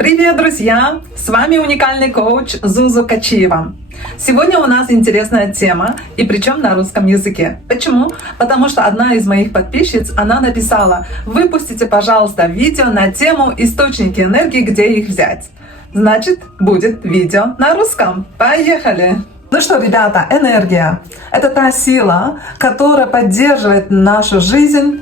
Привет, друзья! С вами уникальный коуч Зузу Качиева. Сегодня у нас интересная тема, и причем на русском языке. Почему? Потому что одна из моих подписчиц, она написала: выпустите, пожалуйста, видео на тему источники энергии, где их взять. Значит, будет видео на русском. Поехали! Ну что, ребята, энергия — это та сила, которая поддерживает нашу жизнь,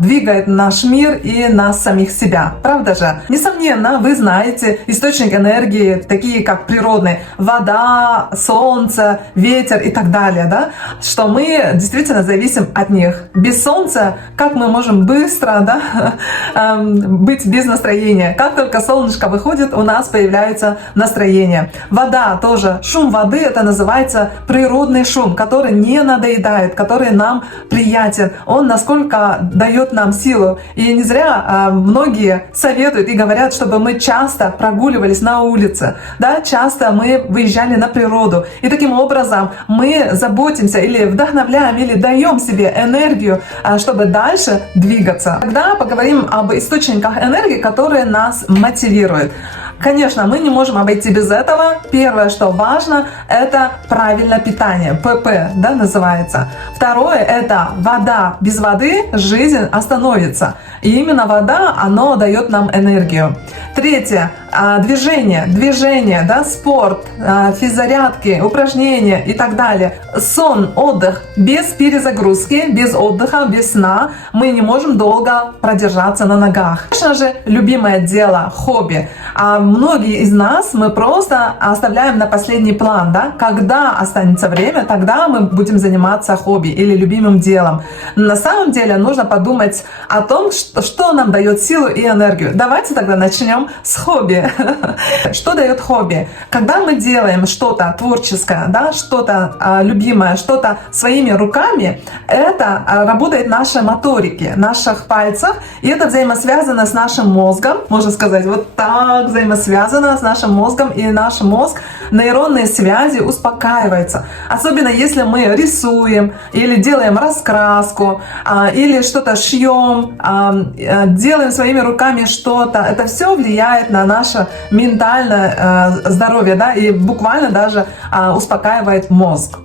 двигает наш мир и нас самих себя. Правда же? Несомненно, вы знаете источник энергии, такие как природные: вода, солнце, ветер и так далее, да? Что мы действительно зависим от них. Без солнца как мы можем быстро, быть без настроения? Как только солнышко выходит, у нас появляется настроение. Вода тоже. Шум воды — это называется природный шум, который не надоедает, который нам приятен. Он насколько дает нам силу. И не зря многие советуют и говорят, чтобы мы часто прогуливались на улице, да, часто мы выезжали на природу. И таким образом мы заботимся или вдохновляем, или даем себе энергию, чтобы дальше двигаться. Тогда поговорим об источниках энергии, которые нас мотивируют. Конечно, мы не можем обойти без этого. Первое, что важно, это правильное питание. ПП, да, называется. Второе, это вода. Без воды жизнь остановится. И именно вода, оно дает нам энергию. Третье, движение, да, спорт, физзарядки, упражнения и так далее. Сон, отдых. Без перезагрузки, без отдыха, без сна мы не можем долго продержаться на ногах. Конечно же, любимое дело, хобби. Многие из нас мы просто оставляем на последний план, да? Когда останется время, тогда мы будем заниматься хобби или любимым делом. На самом деле нужно подумать о том, что нам дает силу и энергию. Давайте тогда начнем с хобби. Что дает хобби? Когда мы делаем что-то творческое, да, что-то любимое, что-то своими руками, это работает наши моторики, наших пальцев, и это взаимосвязано с нашим мозгом, можно сказать, вот так взаимосвязано с нашим мозгом, и наш мозг, нейронные связи успокаиваются. Особенно если мы рисуем, или делаем раскраску, или что-то шьем, делаем своими руками что-то. Это все влияет на наше ментальное здоровье, да, и буквально даже успокаивает мозг.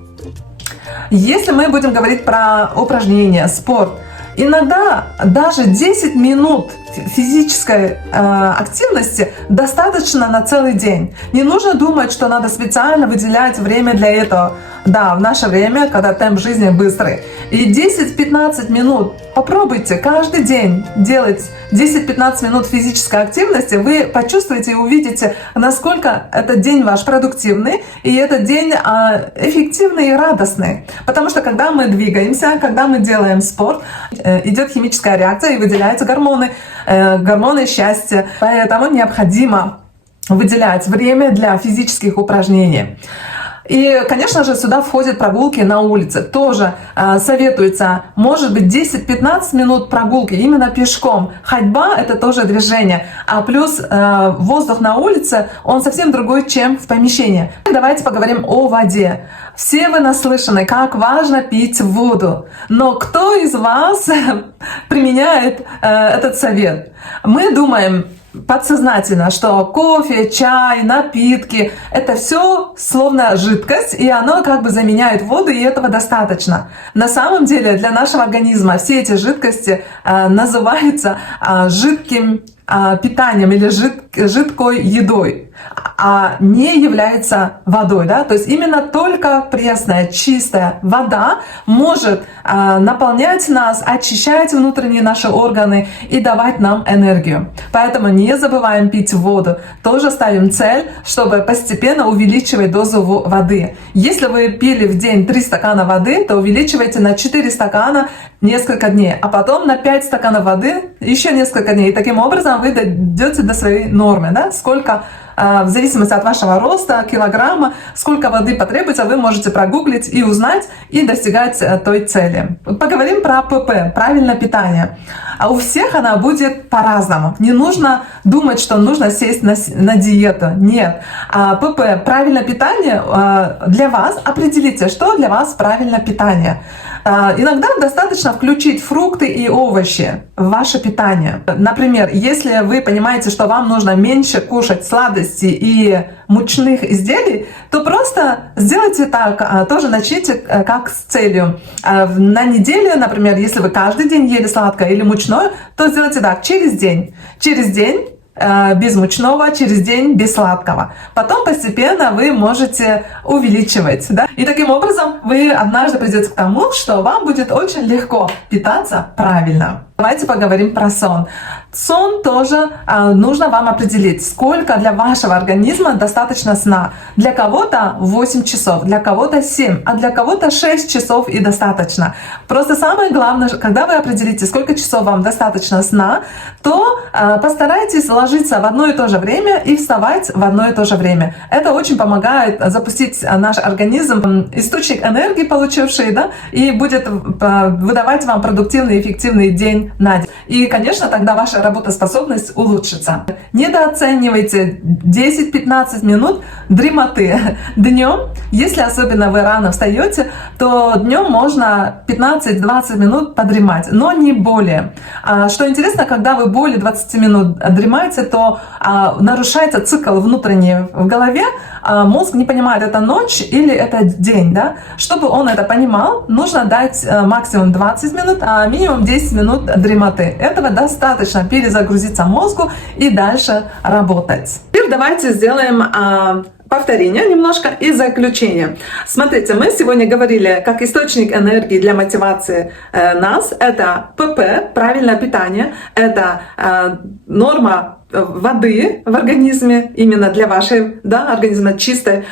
Если мы будем говорить про упражнения, спорт, иногда даже 10 минут физической активности достаточно на целый день. Не нужно думать, что надо специально выделять время для этого. Да, в наше время, когда темп жизни быстрый. И 10-15 минут попробуйте каждый день делать 10-15 минут физической активности. Вы почувствуете и увидите, насколько этот день ваш продуктивный, и этот день эффективный и радостный. Потому что когда мы двигаемся, когда мы делаем спорт, идет химическая реакция и выделяются гормоны счастья. Поэтому необходимо выделять время для физических упражнений. И, конечно же, сюда входят прогулки на улице. Тоже советуется, может быть, 10-15 минут прогулки именно пешком. Ходьба — это тоже движение. А плюс воздух на улице, он совсем другой, чем в помещении. Давайте поговорим о воде. Все вы наслышаны, как важно пить воду. Но кто из вас применяет этот совет? Мы думаем подсознательно, что кофе, чай, напитки — это все словно жидкость, и оно как бы заменяет воду, и этого достаточно. На самом деле для нашего организма все эти жидкости называются жидким питанием или жидкой едой, а не является водой, да? То есть именно только пресная, чистая вода может наполнять нас, очищать внутренние наши органы и давать нам энергию. Поэтому не забываем пить воду. Тоже ставим цель, чтобы постепенно увеличивать дозу воды. Если вы пили в день 3 стакана воды, то увеличивайте на 4 стакана несколько дней, а потом на 5 стаканов воды еще несколько дней. И таким образом вы дойдете до своей нормы, да? Сколько, в зависимости от вашего роста, килограмма, сколько воды потребуется, вы можете прогуглить и узнать, и достигать той цели. Поговорим про ПП, правильное питание. А у всех она будет по-разному. Не нужно думать, что нужно сесть на диету. Нет. ПП, правильное питание, для вас определите, что для вас правильное питание. Иногда достаточно включить фрукты и овощи в ваше питание. Например, если вы понимаете, что вам нужно меньше кушать сладостей и мучных изделий, то просто сделайте так, тоже начните как с целью. На неделю, например, если вы каждый день ели сладкое или мучное, то сделайте так, через день без мучного, через день без сладкого. Потом постепенно вы можете увеличивать. Да? И таким образом вы однажды придете к тому, что вам будет очень легко питаться правильно. Давайте поговорим про сон. Сон тоже нужно вам определить, сколько для вашего организма достаточно сна. Для кого-то 8 часов, для кого-то 7, а для кого-то 6 часов и достаточно. Просто самое главное, когда вы определите, сколько часов вам достаточно сна, то постарайтесь ложиться в одно и то же время и вставать в одно и то же время. Это очень помогает запустить наш организм, источник энергии получивший, да, и будет выдавать вам продуктивный, эффективный день на день. И, конечно, тогда ваша работоспособность улучшится. Недооценивайте 10-15 минут дремоты днем. Если особенно вы рано встаете, то днем можно 15-20 минут подремать, но не более. Что интересно, когда вы более 20 минут дремаете, то нарушается цикл внутренний в голове, мозг не понимает, это ночь или это день. Да? Чтобы он это понимал, нужно дать максимум 20 минут, а минимум 10 минут дремоты. Этого достаточно перезагрузиться мозгу и дальше работать. Теперь давайте сделаем повторение немножко и заключение. Смотрите, мы сегодня говорили, как источник энергии для мотивации нас, это ПП, правильное питание, это норма воды в организме, именно для вашего организма чистой,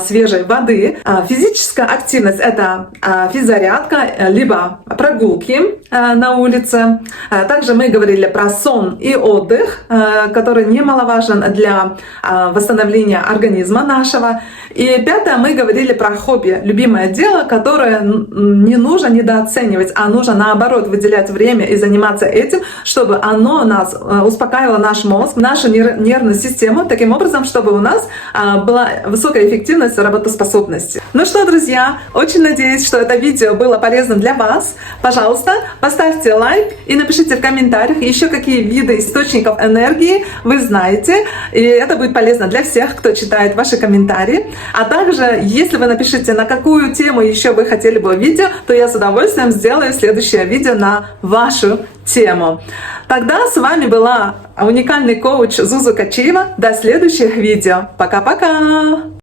свежей воды. Физическая активность — это физзарядка, либо прогулки на улице. Также мы говорили про сон и отдых, который немаловажен для восстановления организма нашего. И пятое, мы говорили про хобби, любимое дело, которое не нужно недооценивать, а нужно наоборот выделять время и заниматься этим, чтобы оно нас успокаивало, наш мозг, нашу нервную систему, таким образом, чтобы у нас была высокая эффективность работоспособности. Ну что, друзья, очень надеюсь, что это видео было полезным для вас. Пожалуйста, поставьте лайк и напишите в комментариях еще какие виды источников энергии вы знаете. И это будет полезно для всех, кто читает ваши комментарии. А также, если вы напишите, на какую тему еще вы хотели бы видео, то я с удовольствием сделаю следующее видео на вашу тему. Тогда с вами была уникальный коуч Зузу Качиева. До следующих видео. Пока-пока!